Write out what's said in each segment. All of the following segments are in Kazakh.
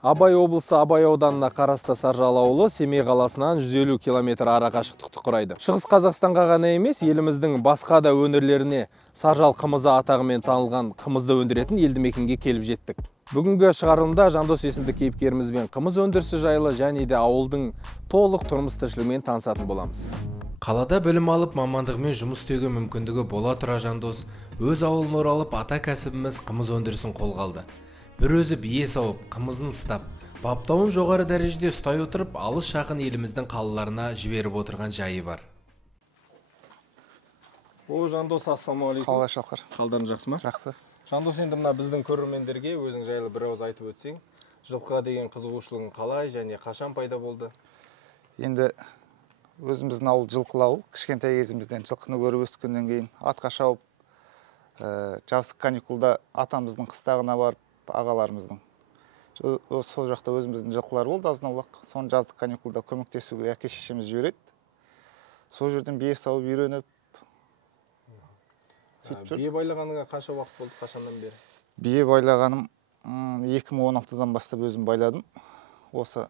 Абай облысы Абай ауданына қарасты Саржал ауылы Семей қаласынан 150 км ара қашықтықты құрайды. Шығыс Қазақстанға ғана емес, еліміздің басқа да өңірлеріне Саржал қымызы атағымен танылған қымызды өндіретін елді мекенге келіп жеттік. Бүгінгі шығарылымда Жандос есімді кейіпкерімізбен қымыз өндірісі жайлы және де ауылдың толық тұрмыс тіршілігімен танысатын боламыз. Қалада білім алып, мамандығымен жұмыс істеуге мүмкіндігі бола тұра Жандос өз ауылына оралып, ата кәсібіміз қымыз өндірісін қолға алды. Бір өзі бие сауып, қымызын ұстап, баптауын жоғары дәрежеде ұстай отырып, алыс жақын еліміздің қалаларына жіберіп отырған жайы бар. Жандос, ассалаумағалейкум. Қалай шалқар? Қалдарың жақсы ма? Жақсы. Жандос, енді мына біздің көрермендерге өзің жайлы бір ауыз айтып өтсең, жылқыға деген қызығушылығың қалай және қашан пайда болды? Енді өзіміздің ауыл жылқылы ауыл. Кішкентай кезімізден жылқыны көріп өскеннен кейін атқа шауып, жаздық каникулда атамыздың қыстағына барып, ағаларымыздың. Сол жақта өзіміздің жылқылар болды азын-аулақ. Соны жаздық каникулда көмектесуге әке-шешеміз жібереді. Сол жерден бие сауып үйреніп, сөйтіп жүрдік. Бие байлағаныңа қанша уақыт болды, қашаннан бері? Бие байлағаным 2016-дан бастап өзім байладым. Осы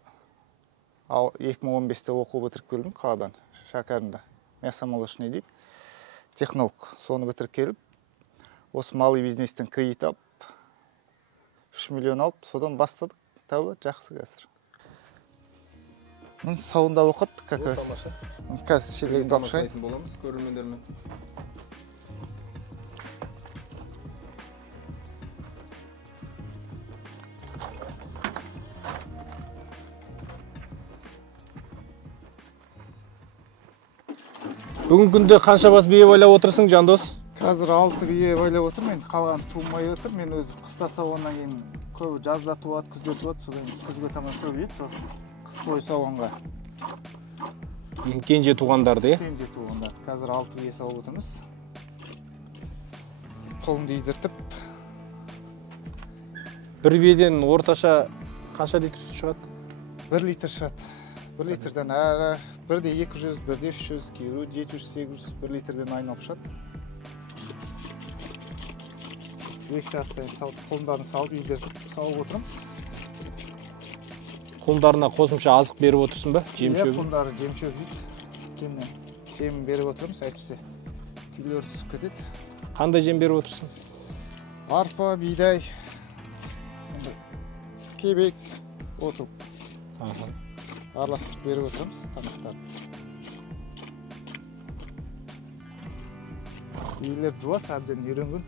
2015-те оқу бітіріп келдім қаладан, Шәкәрімде. Мясомолочный дейді. Технолог. Соны бітіріп келіп, осы малый бизнестен кредит алып, 3 миллион алып, содан бастадық. Тәуба, жақсы қазір. Сауында оқып, как раз. Қазір шелегімді алып шығайын. Боламыз көрермендермен. Бүгін күнде қанша бас бие байлап отырсың, Жандос? Қазір 6 бие байлап отырмын, енді қалған туылмай отыр. Мен өзі қыста сауғаннан кейін көбі жазда туады, күзде туады, содан күзге таман көбейеді, сол қыс бойы сауғанға. Кенже туғандарды, е? Кенже туғандар. Қазір 6 бие сауып отырмыз. Қолымды идіртіп. Бір биеден орташа қанша литр су шығады? 1 литр шығады. 1 литрден әрі, бірде 200, бірде 300, кейбірі 700, 800, 1 литрден айналып шығады. 2 сағат сайын қолымдарын салып, идіртіп сауып отырмыз. Құлындарына қосымша азық беріп отырсың ба? Жем шөбі? Құлындары жем шөп жейді. Жем беріп отырмыз, әйтпесе күйлері түсіп кетеді. Қандай жем беріп отырсың? Арпа, бидай, кебек, отыл. Араластырып беріп отырмыз тамақтарын. Үйлер жуас, әбден үйренген.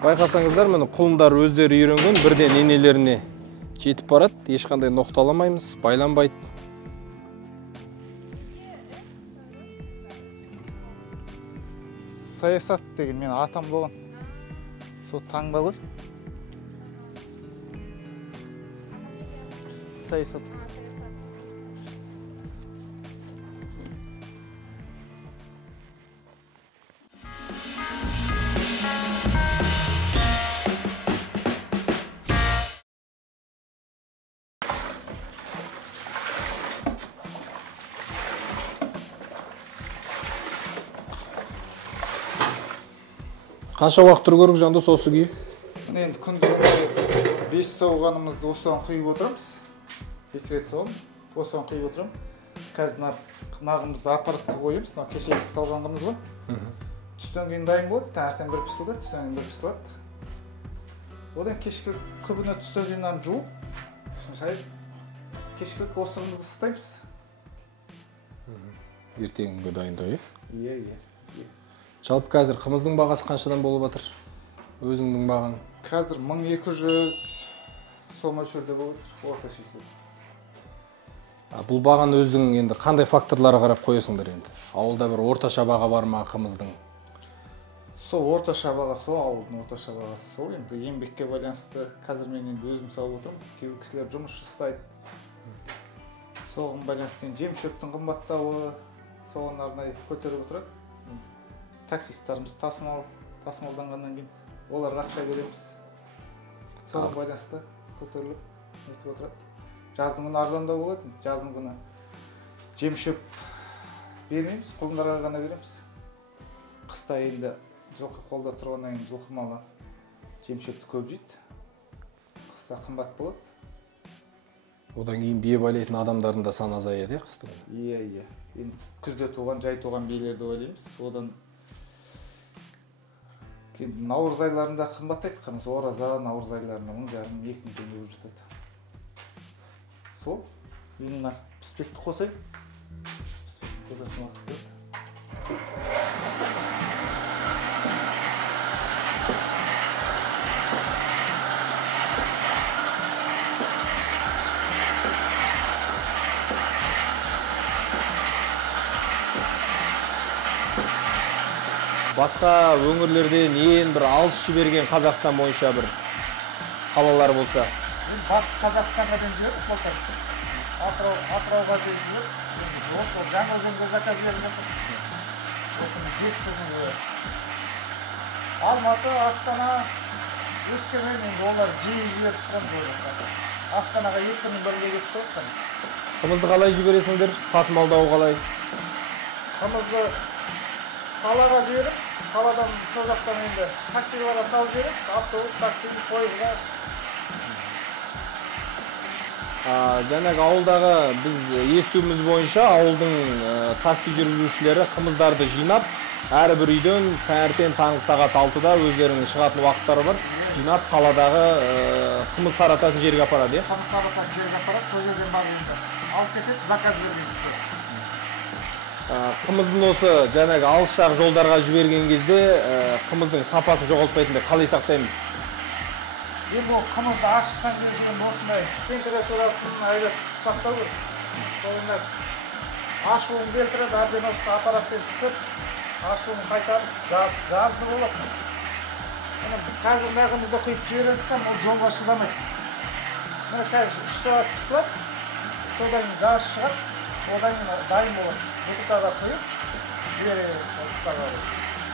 Байқасаңыздар, міне құлындар өздері үйренген, бірден енелеріне жетіп барады, ешқандай ноқталамаймыз, байланбайды. Саясат деген мен атам болған. Сол таңба ғой. Саясат. Қанша уақыт тұру керек, Жандос, осы күйі? Енді күнде 5 сауғанымызды осыған құйып отырамыз. 5 рет сауғам, осыған құйып отырам. Қазір нағымызды аппаратқа қойымыз, кеше екісі талғанғымыз ғой. Түстен кейін дайын болады, таңертең бір пісілді, түстен кейін бір пісіледі. Одан кешкілік күбіні түстен кейін жуып, шайып, кешкілік осығымызды ыстаймыз. Ертеңгі дайындау, е? Иә. Жалпы қазір қымыздың бағасы қаншадан болып жатыр? Өзіңнің бағаң? Қазір 1200 сом мөлшерде болып жатыр, орташасы. Бұл бағаны өзің енді қандай факторларға қарап қоясыңдар енді? Ауылда бір орташа баға бар ма қымыздың? Сол орташа баға, сол ауылдың орташа бағасы сол. Енді еңбекке байланысты қазір мен енді өзім сауып отырмын. Кейбір кісілер жұмыс жасайды. Соған байланысты жем шөптің қымбаттауы, соған арнайы көтеріп отырады. Таксистеріміз тасымалданғаннан кейін оларға ақша береміз. Соған байланысты көтеріліп нетіп отырады. Жаздың күні арзандау болады. Жаздың күні жем шөп бермейміз, құлындарға ғана береміз. Қыста енді жылқы қолда тұрғаннан кейін жылқы малы жем шөпті көп жейді. Қыста қымбат болады. Одан кейін бие байлайтын адамдардың да саны азаяды, қыстың. Иә. Енді күзде туған, жай туған биелерді ойлаймыз. Одан кейін наурыз айларында қымбаттайды. Қымыз ораза, наурыз айларында 1500-2000 теңге болып жатады. Сол, енді мына піспекті қосайын. Қосатын уақыт келді. Басқа өңірлерден ең бір алыс жіберген Қазақстан бойынша бір қалалар болса? Батыс Қазақстанға ден жібердік былтыр. Атырауға ден жібердік. Осы Жаңаөзенге заказ беріп жатыр. Осының жетісіне. Алматы, Астана, Өскемен, енді олар жиі жіберіп тұрамыз. Астанаға 2 күннің бірге кетіп тұрып. Қымызды қалай жібересіңдер? Тасымалдау қалай? Қымызды қалаға жіберіп, қаладан сол жақтан енді таксиларға салып жіберіп, автобус, такси, пойызға. Жаңағы ауылдағы біз естуіміз бойынша ауылдың такси жүргізушілері қымыздарды жинап, әрбір үйден таңертең таңғы сағат 6-да өздерінің шығатын уақыттары бар, жинап қаладағы қымыз тарататын жерге апарады. Қымыз тарататын жерге апарады, сол жерден барып енді алып кетеді, заказ берген кісілер. Қымыздың осы жаңағы алыс жақ жолдарға жіберген кезде қымыздың сапасын жоғалтпайтындай қалай сақтаймыз? Енді ол қымызды ашыққан кезінде осындай температурасын айлап сақтау керек. Сол енді ашуын келтіріп, әбден осы аппаратпен пісіп, ашуын қайтарып, газды болады. Қазір мағымызды құйып жібересің, ол жолға шыдамайды. Міне қазір 3 сағат пісіледі, содан газ шығады, одан дайын болады. Бутылкаға құйып, жібереді ыдыстарға.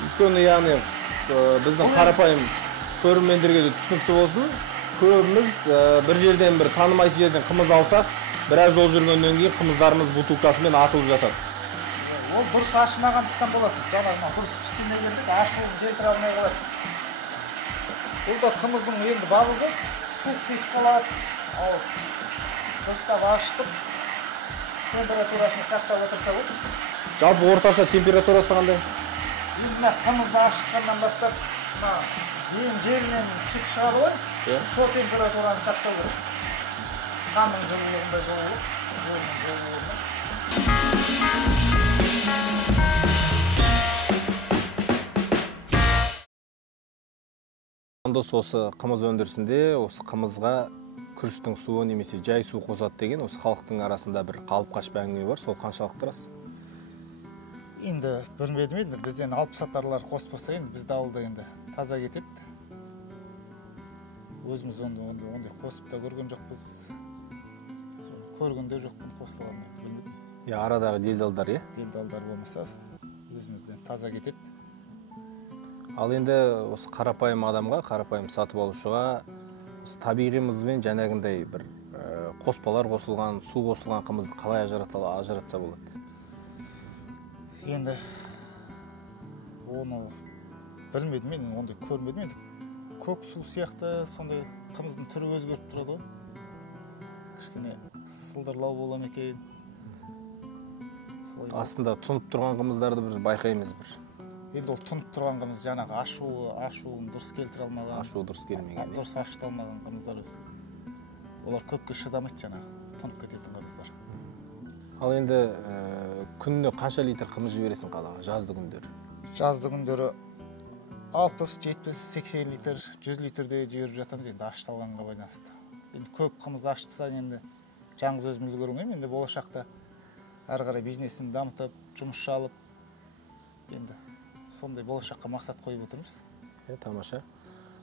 Өйткені яғни біздің қарапайым көрермендерге де түсінікті болсын, көбіміз бір жерден бір танымайтын жерден қымыз алсақ, біраз жол жүргеннен кейін қымыздарымыз бутылкасымен атылып жатады. Ол дұрыс ашымағандықтан болады. Жаңағы дұрыс пісірмегендік ашуын келтіре алмай қалады. Бұл да қымыздың енді бабы бұл, суық тиіп қалады. Ал дұрыстап ашытып, температурасын сақтап отырса болады. Жалпы орташа температурасы қандай? Енді қымызды ашыққаннан бастап, ең жерінен сүт шығады ғой, сол температураны сақтау керек. Қанның жылылығында жылылық, өзінің жылылығында. Осы қымыз өндірісінде осы қымызға күріштің суы немесе жай су қосады деген осы халықтың арасында бір қалып қашпа әңгіме бар, сол қаншалықты рас? Енді білмедім, енді бізден алып сатарлар қоспаса, енді бізді ауылда енді таза кетеді. Өзіміз ондай қосып та көрген жоқпыз. Көргенде жоқпын қосылғанын, білмедім. Арадағы делдалдар, Делдалдар болмаса, өзімізден таза кетеді. Ал енді осы қарапайым адамға, қарапайым сатып алушыға табиғимызбен жаңағындай бір қоспалар қосылған, су қосылған қымызды қалай ажыратса болады? Енді оны білмедім, мен ондай көрмедім. Енді көк су сияқты сондай қымыздың түрі өзгеріп тұрады ғой. Кішкене сылдырлау бола ма екен. Астында тұнып тұрған қымыздарды бір байқаймыз бір. Енді ол тұнып тұрған қымыз жаңағы ашуын дұрыс келтіре алмаған. Ашуы дұрыс келмеген. Дұрыс ашыта алмаған қымыздар өзі. Олар көпке шыдамайды жаңағы, тұнып кететін қымыздар. Ал енді күніне қанша литр қымыз жібересің қалаға, жазды күндері? Жазды күндері 60, 70, 80 литр, 100 литрде жіберіп жатамыз енді ашытылғанға байланысты. Енді көп қымыз ашытсаң енді жаңыз өзім үлгермеймін, енді болашақта әрі қарай бизнесімді дамытып, жұмысшы алып, енді сондай болашаққа мақсат қойып отырмыз. Тамаша.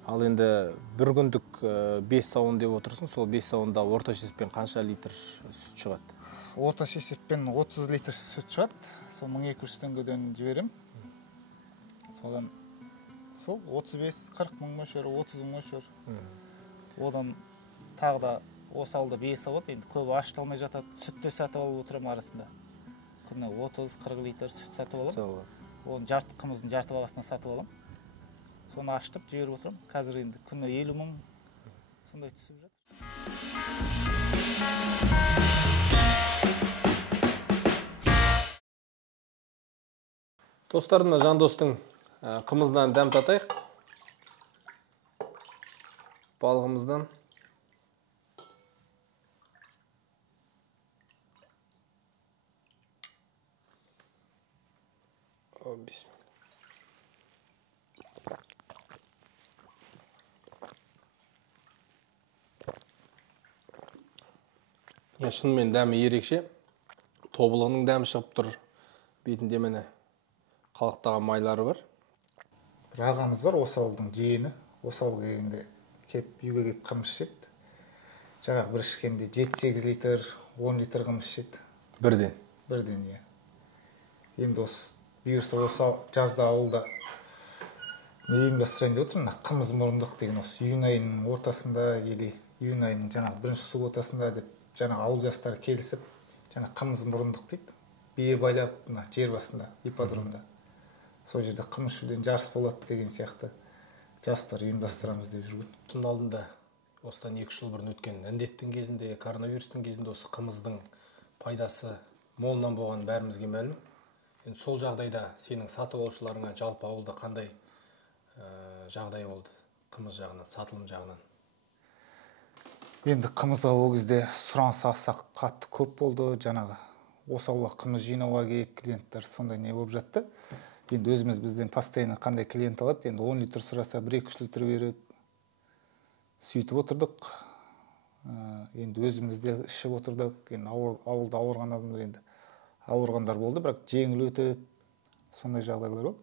Ал енді бір күндік 5 сауын деп отырсың, сол 5 сауында орташа есеппен қанша литр сүт шығады? Орташа есеппен 30 литр сүт шығады. Сол 1200 теңгеден жіберем. Содан сол 35-40 мың мөлшері, 30 мың мөлшері. Одан тағы да осы ауылда 5 сауыт, енді көбі ашытылмай жатады. Сүтті сатып алып отырам арасында. Күні 30-40 литр сүт сатып алам. Оны қымыздың жарты бағасына сатып алам. Соны ашытып жіберіп отырам. Қазір енді күні 50 мың сондай түсіп жатыр. Достар, мына Жандостың қымызынан дәм татайық. Балығымыздан. Шынымен дәмі ерекше. Тобылғының дәмі шығып тұр. Бетінде міне қалықтаған майлары бар. Бір ағамыз бар, осы ауылдың жиені. Осы ауылға келгенде үйге келіп қымыз ішеді. Жаңағы бір ішкенде 7-8 литр, 10 литр қымыз ішеді. Бірден? Бірден, иә. Енді бұйырса осы жазда ауылда не ұйымдастырайын деп отырмын, қымыз мұрындық деген осы июнь айының ортасында или июнь айының жаңағы бірінші субботасында деп жаңағы ауыл жастары келісіп, жаңағы қымыз мұрындық дейді. Бие байлап, жер басында, ипподромда. Сол жерде қымыз ішуден жарыс болады деген сияқты жастар ұйымдастырамыз деп жүрген. Осының алдында, осыдан 2 жыл бұрын өткен індеттің кезінде, коронавирустың кезінде осы қымыздың пайдасы молынан болған бәрімізге мәлім. Енді сол жағдайда сенің сатып алушыларыңа жалпы ауылда қандай жағдай болды? Қымыз жағынан, сатылым жағынан. Енді қымызға ол кезде сұраныс аса қатты көп болды. Жаңағы осы ауылға қымыз жинауға келіп клиенттер сондай не болып жатты. Енді өзіміз бізден постоянно қандай клиент алады, енді 10 литр сұраса 1-2 литр беріп сөйтіп отырдық. Енді өзімізде ішіп отырдық. Енді ауылда ауырған адамдар енді ауырғандар болды, бірақ жеңіл өтіп сондай жағдайлар болды.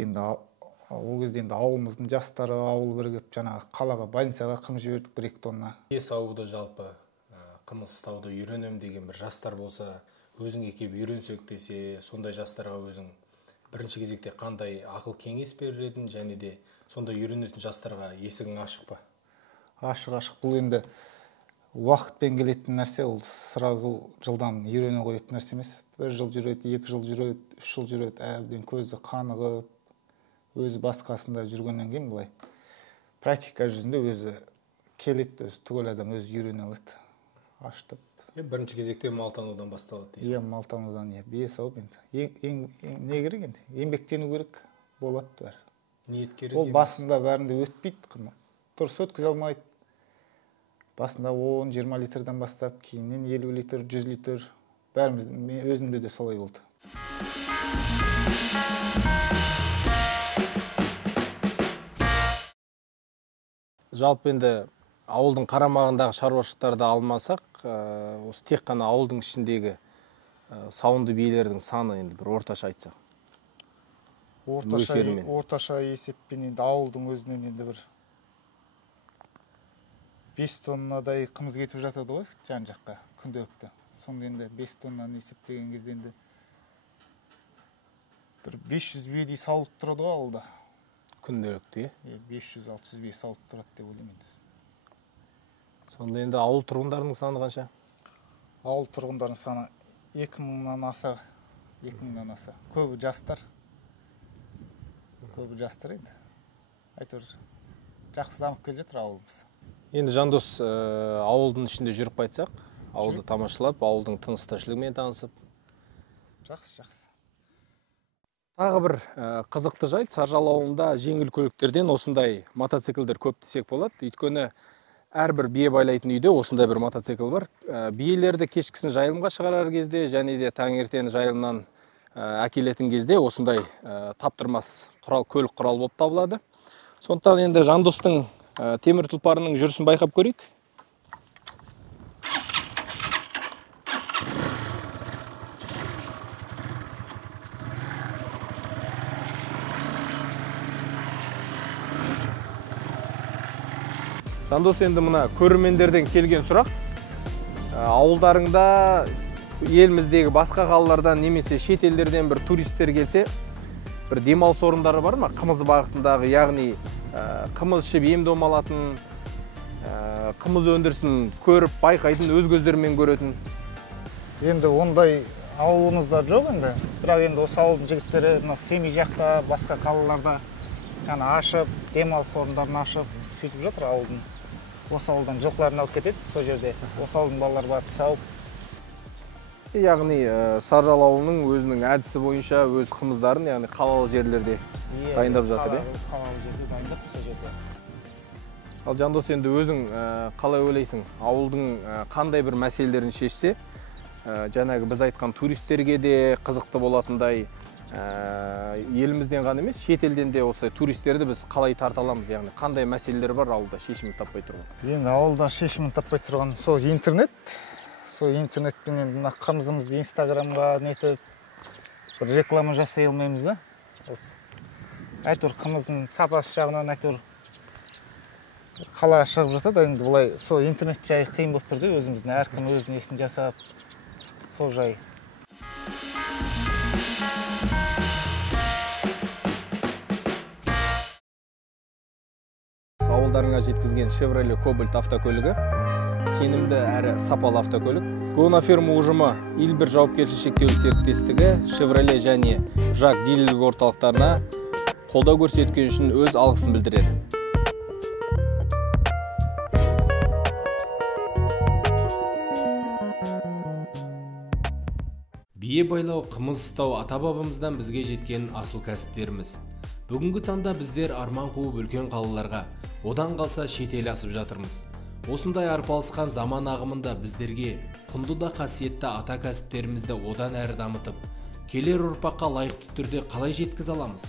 Енді ол кезде енді ауылымыздың жастары ауыл бірігіп жаңағы қалаға больницаға қымыз жібердік 1-2 тонна. Ауылда жалпы қымыз ұстауды үйренем деген бір жастар болса, өзіңе келіп үйренсек десе, сондай жастарға өзің бірінші кезекте қандай ақыл кеңес берер едің, және де сондай үйренетін жастарға есігің ашық па? Ашық. Бұл енді уақытпен келетін нәрсе, ол сразу жылдам үйрене қоятын нәрсе емес. 1 жыл жүреді, 2 жыл жүреді, 3 жыл жүреді, әбден көзі қанығып, өзі басқасында жүргеннен кейін былай практика жүзінде өзі келеді, өзі түгел адам өзі үйрене алады. Аштып. Бірінші кезекте малтанудан басталады дейсің. Иә, малтанудан, бие сауып енді. Не керек енді? Еңбектену керек болады бәрі. Ниет керек. Ол басында бәрінде өтпейді. Дұрыс өткізе алмайды. Басында 10-20 литрден бастап, кейіннен 50 литр, 100 литр. Бәріміз, өзімде де солай болды. Жалпы енді ауылдың қарамағындағы шаруашылықтарды алмасақ, осы тек қана ауылдың ішіндегі сауынды биелердің саны енді бір орташа айтсақ. Орташа есеппен енді ауылдың өзінен енді бір 5 тоннадай қымыз кетіп жатады ғой, жан-жаққа күнделікті. Сонда енді 5 тоннаны есептеген кезде енді бір 500 биедей сауылып тұрады ғой ауылда. Күнделікті, 500-600 бие сауылып тұрады деп ойлаймын. Сонда енді ауыл тұрғындарының саны қанша? Ауыл тұрғындарының саны 2000-нан аса. Көбі жастар. Енді. Айтыр, жақсы дамып келе жатыр ауылымыз. Енді Жандос, ауылдың ішінде жүріп қайтсақ, ауылды тамашалап, ауылдың тыныс-тіршілігімен танысып. Жақсы. Тағы бір қызықты жайт, Саржал ауылында жеңіл көліктерден осындай мотоциклдер көп десек болады. Өйткені әрбір бие байлайтын үйде осындай бір мотоцикл бар. Биелерді кешкісін жайылымға шығарар кезде, және де таңертең жайылымнан әкелетін кезде осындай таптырмас көлік құрал болып табылады. Сондықтан енді Жандостың темір тұлпарының жүрісін байқап көрейік. Жандос, енді мына көрермендерден келген сұрақ. Ауылдарыңда еліміздегі басқа қалалардан немесе шет елдерден бір туристер келсе, бір демалыс орындары бар ма? Қымыз бағытындағы, яғни қымыз ішіп ем дом алатын, қымыз өндірісін көріп, байқайтын, өз көздерімен көретін. Енді ондай ауылымызда жоқ енді. Бірақ енді осы ауылдың жігіттері Семей жақта, басқа қалаларда ашып, демалыс орындарын ашып сөйтіп жатыр ауылдың. осы ауылдан жылқыларын алып кетеді, сол жерде осы ауылдың балалары барып сауып. Яғни Саржал ауылының өзінің әдісі бойынша өз қымыздарын, яғни қалалы жерлерде дайындап жатыр. Қалалы жерде дайындап сол жерде. Ал Жандос, енді өзің қалай ойлайсың, ауылдың қандай бір мәселелерін шешсе, жаңағы біз айтқан туристерге де қызықты болатындай, елімізден ғана емес, шетелден де осы туристерді біз қалай тарта аламыз, яғни қандай мәселелер бар ауылда шешімін таппай тұрған? Енді ауылда шешімін таппай тұрған сол интернет. Сол интернетпен енді қымызымызды инстаграмға нетіп бір реклама жасай алмаймыз да. Әйтеуір қымыздың сапасы жағынан әйтеуір қалаға шығып жатады. Енді бұлай сол интернет жайы қиын болып тұр, өзіміздің әркім өз несін жасап, сол жай. Ауылдарыңа жеткізген Chevrolet Cobalt автокөлігі сенімді әрі сапалы автокөлік. Гонафирма ұжымы Илбір жауапкершілігі шектеулі серіктестігі Chevrolet және JAC дилерлік орталықтарына қолдау көрсеткен үшін өз алғысын білдіреді. Бие байлау, қымыз ұстау ата-бабамыздан бізге жеткен асыл кәсіптеріміз. Бүгінгі таңда біздер арман қуып үлкен қалаларға, одан қалса шетел асып жатырмыз. Осындай арпалысқан заман ағымында біздерге құнды да қасиетті ата кәсіптерімізді одан әрі дамытып, келер ұрпаққа лайықты түрде қалай жеткізе аламыз?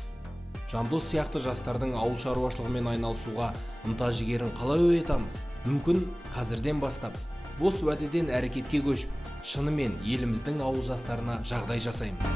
Жандос сияқты жастардың ауыл шаруашылығымен айналысуға ынта жігерін қалай оятамыз? Мүмкін қазірден бастап бос уәдеден әрекетке көшіп, шынымен еліміздің ауыл жастарына жағдай жасаймыз.